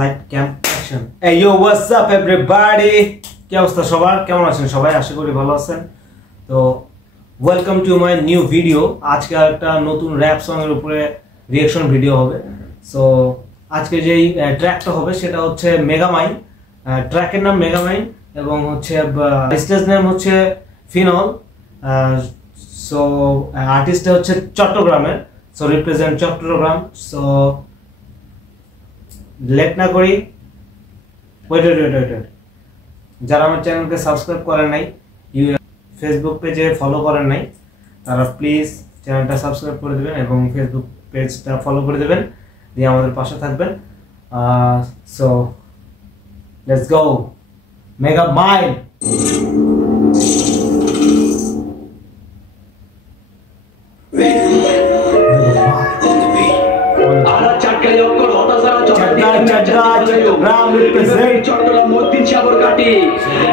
Light camp action. এই you what's up everybody, কি অবস্থা সবার, কেমন আছেন সবাই? আশা করি ভালো আছেন। তো welcome to my new video. আজকে একটা নতুন র্যাপ সং এর উপরে রিঅ্যাকশন ভিডিও হবে। সো আজকে যেই ট্র্যাকটা হবে সেটা হচ্ছে মেগামাইন। ট্র্যাকের নাম মেগামাইন এবং হচ্ছে স্টেজ নেম হচ্ছে ফিনল। সো আর্টিস্টটা হচ্ছে চট্টগ্রামের, so represent Chittagong. So late না করি, ওয়েট, যারা আমার চ্যানেলকে সাবস্ক্রাইব করেন নাই, ফেসবুক পেজে ফলো করেন নাই, তারা প্লিজ চ্যানেলটা সাবস্ক্রাইব করে দেবেন এবং ফেসবুক পেজটা ফলো করে দেবেন, দিয়ে আমাদের পাশে থাকবেন। সো লেটস গো, মেগামাইন। চট্টগ্রাম মতিন সাগর কাটি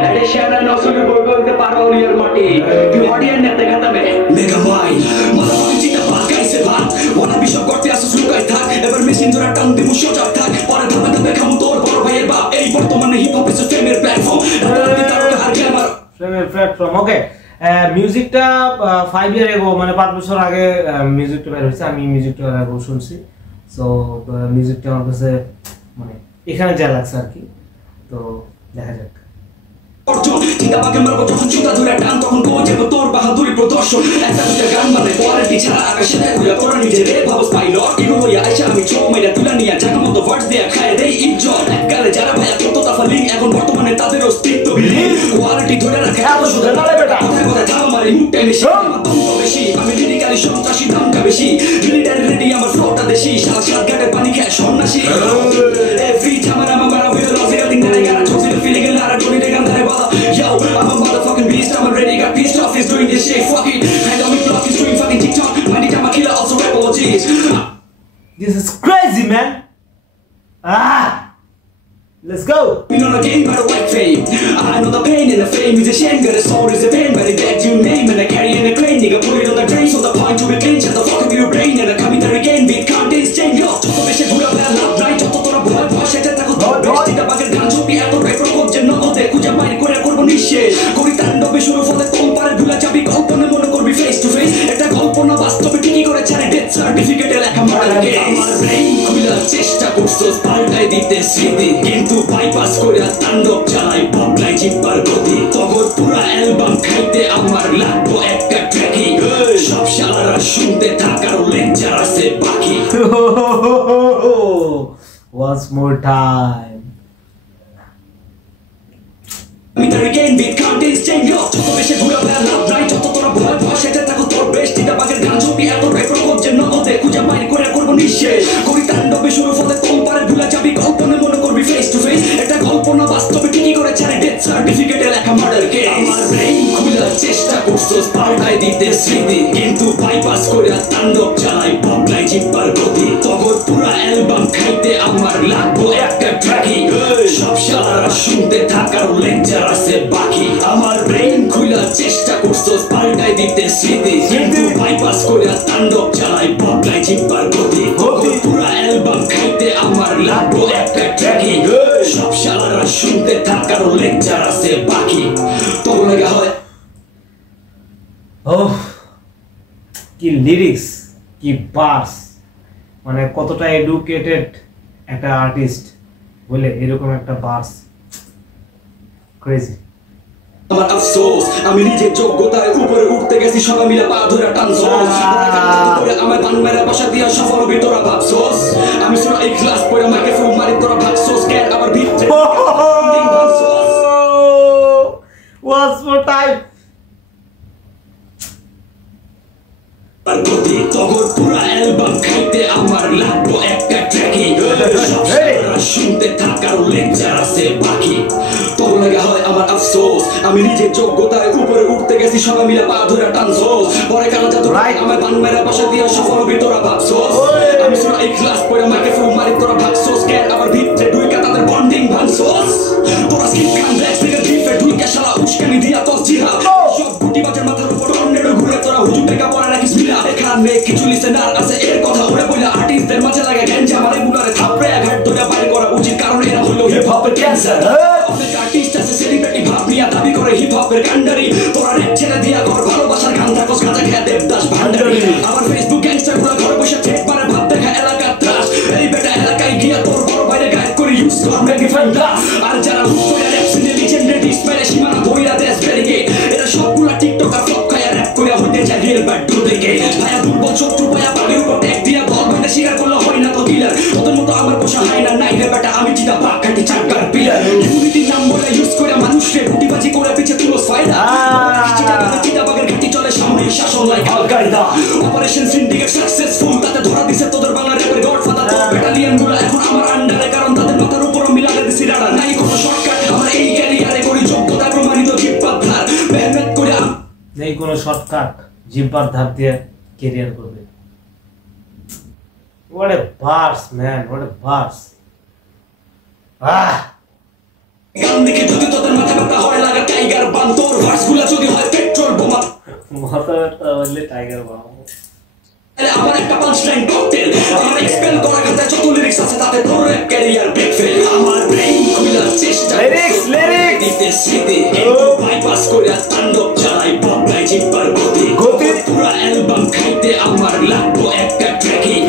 এডে শেয়ার নসুবি বলতে পারো ইয়ার মাটি তুই অডিয়েন্স নেতে গাতামে মেগামাইন মাথায় চিন্তা পাকাইছে ভাত ওনা বিশপ করতে আসুস লুকাই থাক এবার মেশিন ধরে টান দিমু সোজা থাক পরে ধাপে ধাপে খামু তোর বড় ভাইয়ের বাপ এই বর্তমানে হিপ হপ ইজ ফেমের প্ল্যাটফর্ম আর গ্ল্যামার ফেমের প্ল্যাটফর্ম। ওকে, মিউজিকটা 5 ইয়ার এগো, মানে 5 বছর আগে মিউজিকটা বের হয়েছে। আমি মিউজিকটা আগে শুনছি। সো মিউজিকটা আমার কাছে মানে এখানে যা লাগছে আর কি। তো দেখা যাক। চিন্তা বাকে মারবো যখন চিন্তা ধরে টান তখন পৌঁছে তোর বাহাদুরি প্রদর্শন একটা দুটা গান মানে কোয়ালিটি ছাড়া আকাশে ঘুরে তোরা নিজে রে ভাবস পাইলট ইগো হইয়া আইসা আমি ছো মেরা তুলা নিয়া জায়গা মতো ভার্স দেয়া খায় দেই ইজ্জত এককালে যারা ভাইয়া কত তাফালিং এখন বর্তমানে তাদের অস্তিত্ব বিলীন কোয়ালিটি ধরে রাখে এত সুন্দর নালে বেটা কোথায় কোথায় থাম মারে মুখটা বেশি আমার দম বেশি আমি লিরিক্যালি সন্ত্রাসী দামটা বেশি মিলিটারি রেডি আমার ফ্লোটা দেশি সারা সাত ঘাটে পানি খায় সন্ন্যাসী এভরি ঝামেলা মারা হইল লজিক্যাল থিং দাঁড়াই গানা ছোসিল ফিলিং এর লারা জনি দেগান ধরে বাধা Yo, I'm a motherfucking beast, I'm already got pissed off, he's doing this shit, fuck it. And on me block, he's doing fucking TikTok. My nigga, my killer, also rap OGs. This is crazy, man. Let's go. We know the game by the white fame. I know the pain and the fame is a shame. Got a soul is a pain, but it bags you name. And I carry in a crane, nigga, put it on the drain. So the point to be clean, shut the fuck up your brain. And I come in there again, beat contains change. Yo, just to be shit, put up that love night. Just to throw a boy, boy, shit, that's a good best. Take the bucket, gun, shoot me out of paper, go, Jenna, go there, kuja, mine, kore, korbo, nishe. Kori, tando, be sure for the phone, pare, bula, chabi, kalpona, mono, korbi, face to face. Eta kalpona, bastobe, tiki, kore, chare, death certificate, like a murder case. Amar brain, khula, chesta, kursos, paltai, dite, sidi, kintu, bypass, kore, তাণ্ডব চালাই বদলাই জিব্বার গতি তগর পুরা album খাইতে আমার লাগবো একটা ট্র্যাকই সব শালারা শুনতে থাকার লেকচার আছে বাকি once more time meter gain beat contents change যত বেশি ঘুরে বেড়া লাভ নাই যত তোরা ভয় ভয় সেটা থাকো তোর বেশ দিদা বাগের গান ছবি এত রেফার করছে নগদে খুঁজে বাইরে করে করবো নিঃশেষ করি তাণ্ডবে শুরু ফলে কম পারে ভুলা যাবি কল্পনা মনে করবি ফেস টু ফেস এটা কল্পনা বাস্তবে ঠিকই করে ছাড়ে ডেথ সার্টিফিকেটে লেখা মার্ডার কেস আমার ব্রেইন খোলার চেষ্টা করছস পাল্টাই দিতে স্মৃতি কিন্তু বাইপাস করে তাণ্ডব চালাই বদলাই জিব্বার গতি তগর পুরা অ্যালবাম খাইতে আমার লাগবো একটা ট্র্যাকই সব শালারা শুনতে থাকার লেকচার আছে বাকি আমার ব্রেইন খোলার চেষ্টা করছস পাল্টাই দিতে স্মৃতি কিন্তু বাইপাস করে তাণ্ডব চালাই বদলাই জিব্বার গতি তগর পুরা অ্যালবাম খাইতে আমার লাগবো একটা ট্র্যাকই সব শালারা শুনতে থাকার লেকচার আছে বাকি তোর লাগা হয় ওহ, কি লিরিক্স, কি বার্স, মানে কতটা এডুকেটেড একটা আর্টিস্ট বলে এরকম একটা বার্স, ক্রেজি। আমার আফসোস আমি নিজের যোগ্যতায় উপরে উঠতে গেছি সবাই মিলে পা ধরে টানছস আমার বান মেরে বসা দিয়া সফল হবি তোরা ভাবছস আমি সুরা এই ক্লাস পড়ে মাকে ফুল মারি তোরা ভাবছস কেন আবার ভিতরে once more time গতি তগর পুরা অ্যালবাম খাইতে আমার লাগবো একটা ট্র্যাকই শুনতে থাকার লেকচার আছে বাকি তোর লাগা হয় আমার আফসোস আমি নিজের যোগ্যতায় উপরে উঠতে গেছি সবাই মিলে পা ধরে টানছস পরে কানা জাদু আমার বান মেরে বসা দিয়া সফল হবি তোরা ভাবছস আমি সুরা এই ক্লাস পড়ে মাকে ফুল মারি তোরা ভাবছস কেন আবার ভিতরে ঢুইকা তাদের বন্ডিং ভাঙছস তোরা স্কিপ কান ব্যাক থেকে ডিফে ঢুইকা শালা উস্কানি দিয়া তোর জিহা সব গুটি বাজার মাথার উপর টর্নেডো ঘুরে তোরা হুজুর থেকে পড়া রাখিস মিলা এখানে কিছু লিসেনার আছে এর কথা ওরে বইলা আর্টিস্টদের মাঝে লাগে গ্যাঞ্জা মারে বুলারে থাপড়ে ঘাট ধরে বাইরে করা উচিত কারণ হপের ক্যান্সার অনেক আর্টিস্ট আছে সেলিব্রিটি ভাব নিয়া দাবি করে হিপ হপের কান্ডারি তোরা র‍্যাপ ছেড়ে দিয়া কর ভালোবাসার গান থাকোস গাঁজা খেয়া দেবদাস ভান্ডারি আমার ফেসবুক গ্যাংস্টার গুলো ঘরে বসে চেক মারে ভাব দেখা এলাকার ত্রাস এই বেটা এলাকায় গিয়া তোর বড় বাইরে গায়েব করে ইউজ কর মেগি ফ্যান্ডা আর যারা হুক করে র‍্যাপ সিনে লিজেন্ডারি স্মাইলে সীমানা বইরা দেশ বেরিয়ে এরা সবগুলা টিকটক আর ফ্লপ খায়া র‍্যাপ করে হইতে চায় রিয়েল ব্যাড ডুপ্লিকেট ভায়া দুর্বল শত্রু ভায়া বাড়ির উপর ট্যাগ দিয়া বল বাইরে শিকার করলে হয় না তো কিলার তোদের মতো আমার পোষা হয় না নাই রে বেটা আমি চিতা পাক খাটি চাকার পিলার ইউনিটির নাম বলে ইউজ করে মানুষকে গুটিবাজি করে পিছে তুলো ফায়দা চিতা বাগের ঘাটি চলে সামরিক শাসন লাইক আল কায়দা অপারেশন সিন্ডিকেট সাকসেসফুল তাতে ধরা দিছে তোদের বাংলা র্যাপের গডফাদার ব্যাটালিয়ন গুলো এখন আমার আন্ডারে কারণ তাদের মাথার উপর আমি লাগা দিছি রাডা নাই কোনো শর্টকাট আমার এই ক্যারিয়ারে করি যোগ্যতা প্রমাণিত জিব্বার ধার মেহনত করে নেই কোনো শর্টকাট জিব্বার ধার দিয়ে ক্যারিয়ার করবে What a verse, man. What a verse. গান দেখে যদি তোদের মাথা ব্যথা হয় লাগা টাইগার বাম তোর ভার্সগুলা যদি হয় পেট্রোল বোমা মাথা ব্যথা হলে টাইগার বাম আমার একটা পাঞ্চলাইন ককটেল আমার এক্সপেল করা খাতায় যত লিরিক্স আছে তাতে তোর র‍্যাপ ক্যারিয়ার ব্রেক ফেল আমার ব্রেইন খুইলা চেষ্টা লিরিক্স দিতে স্মৃতি বাইপাস করে তাণ্ডব চালাই বদলাই জিব্বার গতি পুরো অ্যালবাম খাইতে আমার লাগবো একটা ট্র্যাকিং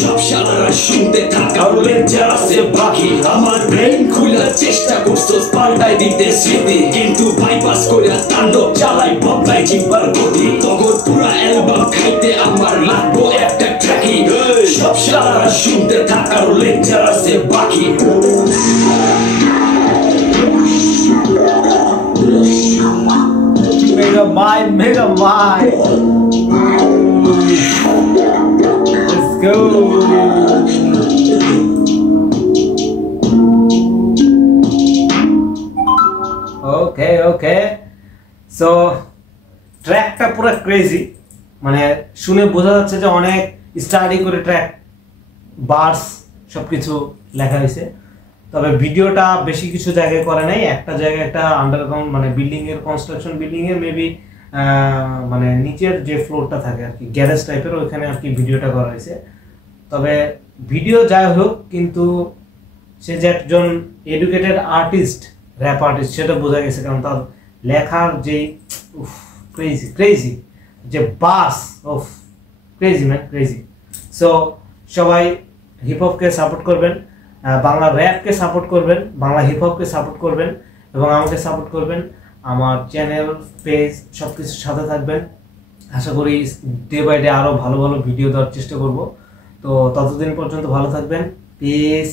সব শালারা শুনতে থাকা লেজার আছে বাকি আমার ব্রেইন খুইলা চেষ্টা করছস পাল্টাই দিতে স্মৃতি কিন্তু বাইপাস করে তাণ্ডব চালাই বদলাই জিব্বার গতি তখন পুরো অ্যালবাম খাইতে আমার লাগবো একটা ট্র্যাকিং সব শালারা শুনতে থাকা লেজার আছে বাকি Mega mind. Let's go. Okay. So ট্র্যাকটা পুরো ক্রেজি, মানে শুনে বোঝা যাচ্ছে যে অনেক স্টাডি করে ট্র্যাক বার্স সবকিছু লেখা হয়েছে। তবে ভিডিওটা বেশি কিছু জায়গায় করে নাই, একটা জায়গায় একটা আন্ডারগ্রাউন্ড মানে বিল্ডিং এর কনস্ট্রাকশন, বিল্ডিং এর মেবি মানে নিচের যে ফ্লোরটা থাকে আর কি গ্যারেজ টাইপের, ওইখানে আর কি ভিডিওটা করা হয়েছে। তবে ভিডিও যাই হোক, কিন্তু সে যে একজন এডুকেটেড আর্টিস্ট, র্যাপ আর্টিস্ট, সেটা বোঝা গেছে, কারণ তার লেখার যে ক্রেজি যে বাস ক্রেজি ম্যান, ক্রেজি। সো সবাই হিপ হপকে সাপোর্ট করবেন, বাংলা র্যাপকে সাপোর্ট করবেন, বাংলা হিপ হপকে সাপোর্ট করবেন এবং আমাকে সাপোর্ট করবেন। আমার চ্যানেল, পেজ সব কিছুর সাথে থাকবেন। আশা করি ডে বাই ডে আরও ভালো ভালো ভিডিও দেওয়ার চেষ্টা করব। তো ততদিন পর্যন্ত ভালো থাকবেন। পিস।